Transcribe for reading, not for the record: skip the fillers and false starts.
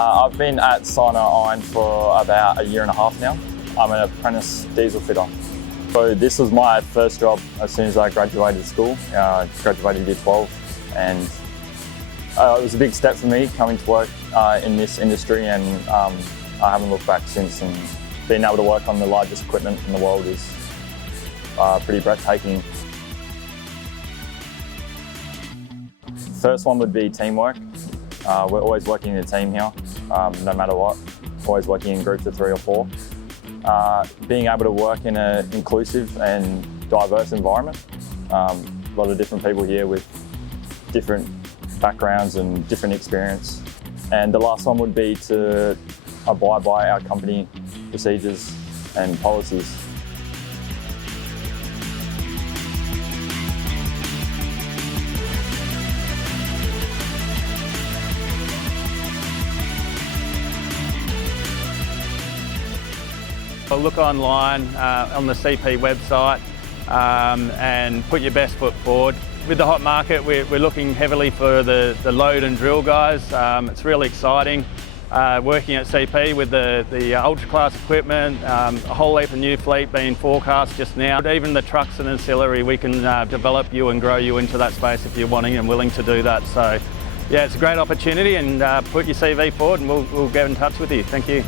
I've been at Sino for about a year and a half now. I'm an apprentice diesel fitter. So this was my first job as soon as I graduated school. Graduated year 12, and it was a big step for me coming to work in this industry, and I haven't looked back since. And being able to work on the largest equipment in the world is pretty breathtaking. First one would be teamwork. We're always working in a team here, no matter what. Always working in groups of 3 or 4. Being able to work in an inclusive and diverse environment. A lot of different people here with different backgrounds and different experience. And the last one would be to abide by our company procedures and policies. Look online on the CP website and put your best foot forward. With the hot market, we're looking heavily for the load and drill guys. It's really exciting working at CP with the ultra-class equipment, a whole heap of new fleet being forecast just now. Even the trucks and ancillary, we can develop you and grow you into that space if you're wanting and willing to do that. So yeah, it's a great opportunity, and put your CV forward and we'll get in touch with you. Thank you.